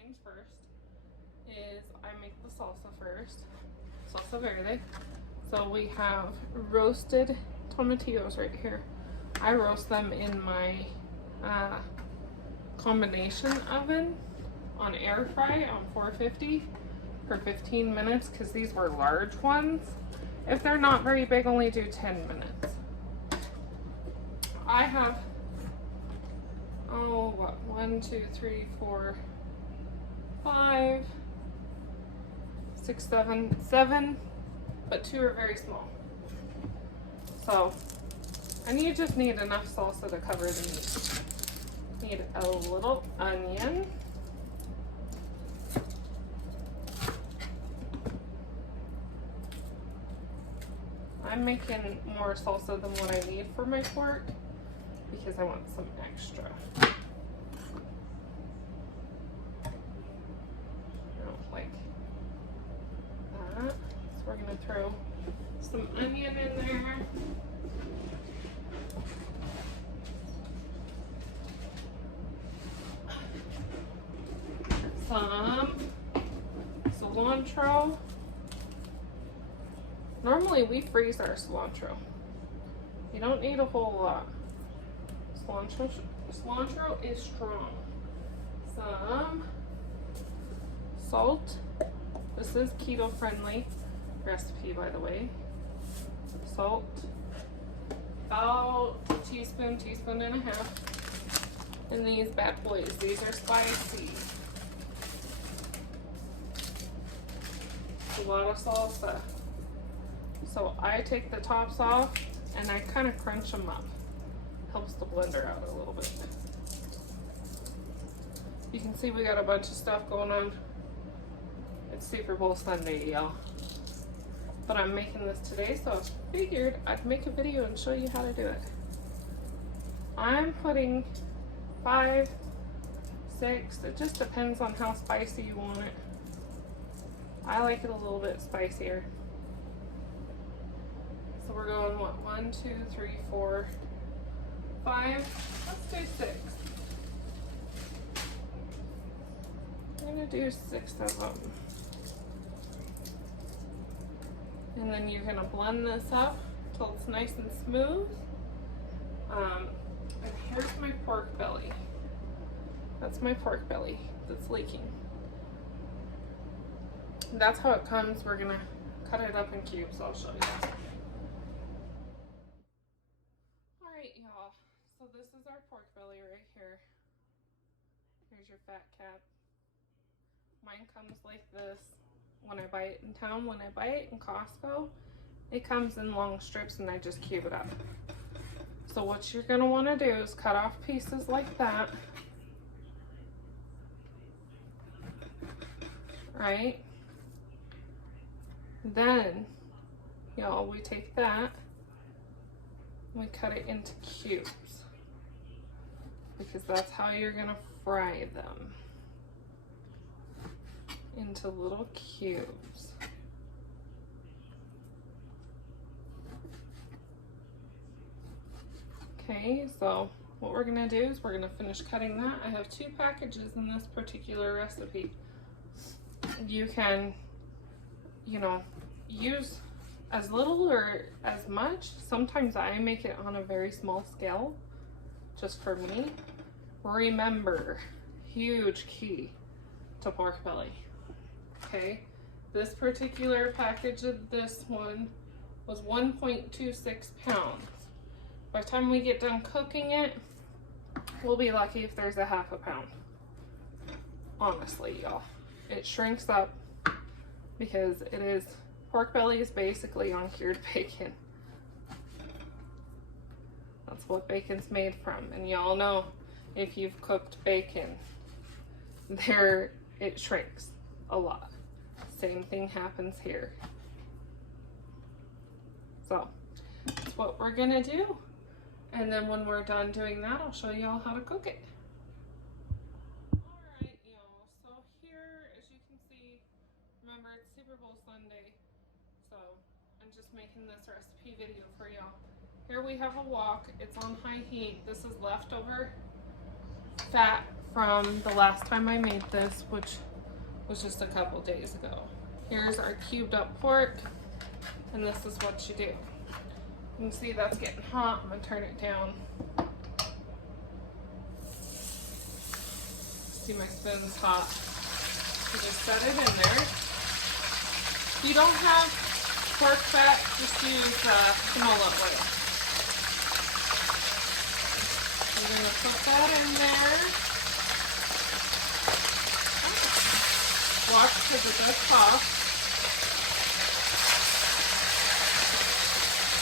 things first is I make the salsa first. Salsa Verde. So we have roasted tomatillos right here. I roast them in my combination oven on air fry on 450 for 15 minutes because these were large ones. If they're not very big, only do 10 minutes. I have, oh, what, 1, 2, 3, 4, 5, 6, 7, but 2 are very small. So, and you just need enough salsa to cover the meat. Need a little onion. I'm making more salsa than what I need for my pork because I want some extra. I don't like that. So we're gonna throw some onion in there. Some cilantro. Normally we freeze our cilantro. You don't need a whole lot. Cilantro is strong. Some salt. This is keto friendly recipe, by the way. Salt. About a teaspoon and a half. And these bad boys, these are spicy. A lot of salsa. So I take the tops off and I kind of crunch them up. Helps the blender out a little bit. You can see we got a bunch of stuff going on. It's Super Bowl Sunday, y'all. But I'm making this today, so I figured I'd make a video and show you how to do it. I'm putting 5, 6, it just depends on how spicy you want it. I like it a little bit spicier. So we're going, what, 1, 2, 3, 4, 5, let's do 6. I'm gonna do 6 of them. And then you're gonna blend this up till it's nice and smooth. And here's my pork belly. That's my pork belly that's leaking. And that's how it comes. We're gonna cut it up in cubes. I'll show you that. Alright, y'all. So this is our pork belly right here. Here's your fat cap. Mine comes like this when I buy it in town. When I buy it in Costco, it comes in long strips and I just cube it up. So what you're gonna wanna do is cut off pieces like that. Right? Then, y'all, we take that and we cut it into cubes because that's how you're gonna fry them, into little cubes. Okay, so what we're gonna do is we're gonna finish cutting that. I have 2 packages in this particular recipe. You can, you know, use as little or as much. Sometimes I make it on a very small scale, just for me. Remember, huge key to pork belly. Okay, this particular package of this one was 1.26 pounds. By the time we get done cooking it, we'll be lucky if there's a half a pound. Honestly, y'all. It shrinks up because it is, pork belly is basically uncured bacon. That's what bacon's made from. And y'all know, if you've cooked bacon, it shrinks a lot. Same thing happens here. So that's what we're gonna do. And then when we're done doing that, I'll show you all how to cook it. Alright, y'all, so here, as you can see, remember it's Super Bowl Sunday, so I'm just making this recipe video for y'all. Here we have a wok, it's on high heat. This is leftover fat from the last time I made this, which was just a couple days ago. Here's our cubed up pork, and this is what you do. You can see that's getting hot. I'm gonna turn it down. See, my spoon's hot. So just set it in there. If you don't have pork fat, just use canola oil. I'm gonna put that in there. Watch, because it does pop.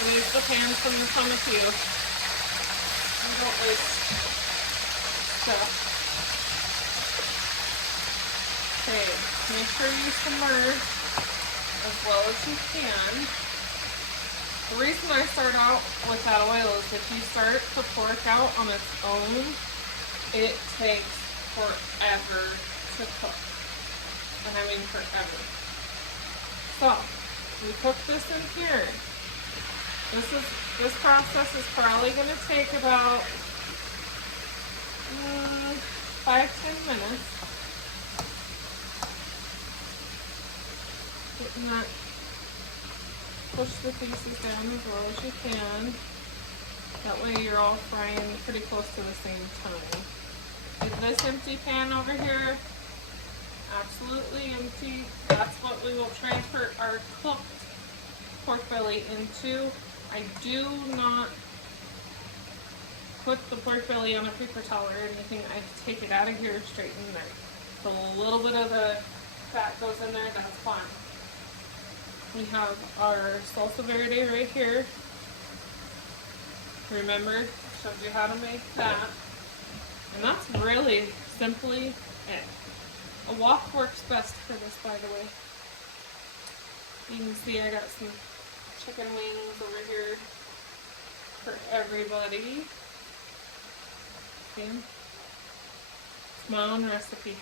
And use the pan from the front of you. And don't waste stuff. Okay, make sure you submerge as well as you can. The reason I start out with that oil is if you start the pork out on its own, it takes forever to cook. And I mean forever. So, we cook this in here. This process is probably going to take about 5-10 minutes. Getting that, push the pieces down as well as you can. That way you're all frying pretty close to the same time. Is this empty pan over here? Absolutely empty. That's what we will transfer our cooked pork belly into. I do not put the pork belly on a paper towel or anything. I take it out of here straight in there. So a little bit of the fat goes in there, that's fine. We have our Salsa Verde right here. Remember, I showed you how to make that. And that's really simply it. A wok works best for this, by the way. You can see I got some chicken wings over here for everybody. See? It's my own recipe.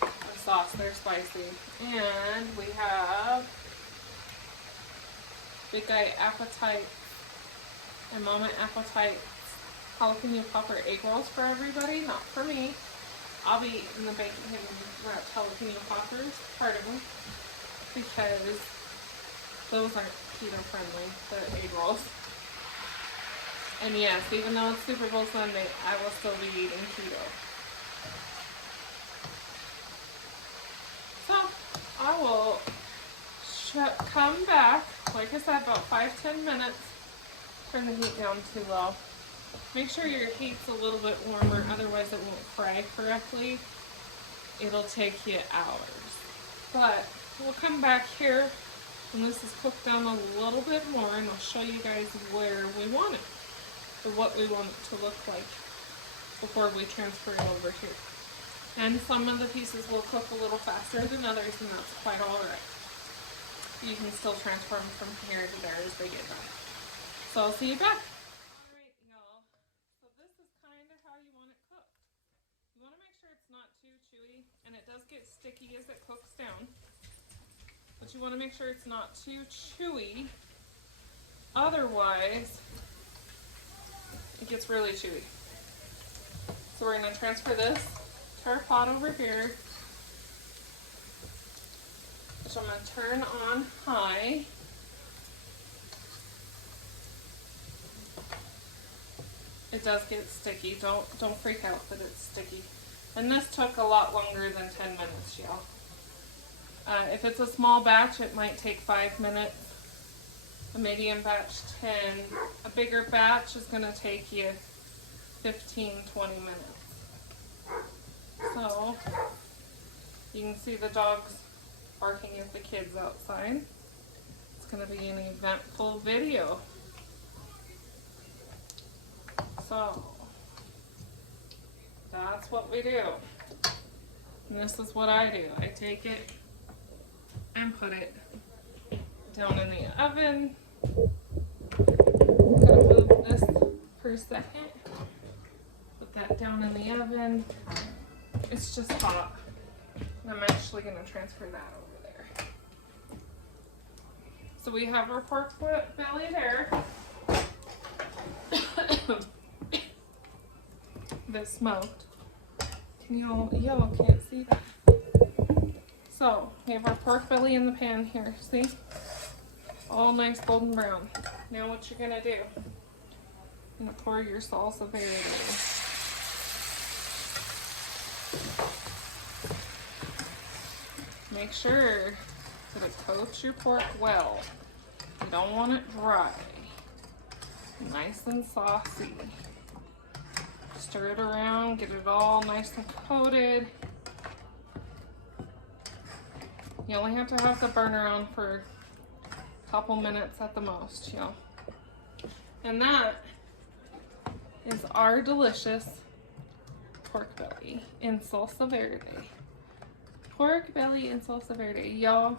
The sauce, they're spicy. And we have Big Guy Appetite and Mama Appetite jalapeno popper egg rolls for everybody, not for me. I'll be eating the bacon and wrapped jalapeno poppers, part of them, because those aren't keto friendly, the egg rolls. And yes, even though it's Super Bowl Sunday, I will still be eating keto. So, I will come back, like I said, about 5-10 minutes. Turn the heat down too low. Make sure your heat's a little bit warmer, otherwise it won't fry correctly. It'll take you hours. But we'll come back here when this is cooked down a little bit more, and I'll show you guys where we want it, or what we want it to look like before we transfer it over here. And some of the pieces will cook a little faster than others, and that's quite alright. You can still transfer them from here to there as they get done. So I'll see you back. Alright, y'all. So this is kind of how you want it cooked. You want to make sure it's not too chewy, and it does get sticky as it cooks down. But you want to make sure it's not too chewy. Otherwise, it gets really chewy. So we're going to transfer this to our pot over here, which I'm going to turn on high. It does get sticky. Don't freak out that it's sticky. And this took a lot longer than 10 minutes, y'all. If it's a small batch, it might take 5 minutes. A medium batch, 10. A bigger batch is going to take you 15-20 minutes. So, you can see the dogs barking at the kids outside. It's going to be an eventful video. So, that's what we do. And this is what I do. I take it and put it down in the oven. I'm gonna move this for a second. Put that down in the oven. It's just hot. And I'm actually gonna transfer that over there. So we have our pork belly there. that's smoked. Y'all can't see that. So we have our pork belly in the pan here. See? All nice golden brown. Now what you're gonna do? You're gonna pour your salsa verde. Make sure that it coats your pork well. You don't want it dry. Nice and saucy. Stir it around, get it all nice and coated. You only have to have the burner on for a couple minutes at the most, you know. And that is our delicious pork belly in salsa verde. Pork belly and salsa verde. Y'all,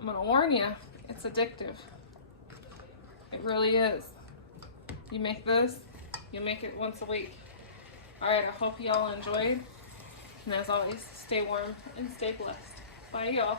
I'm gonna warn you, it's addictive. It really is. You make this, you make it once a week. Alright, I hope y'all enjoyed. And as always, stay warm and stay blessed. Bye, y'all.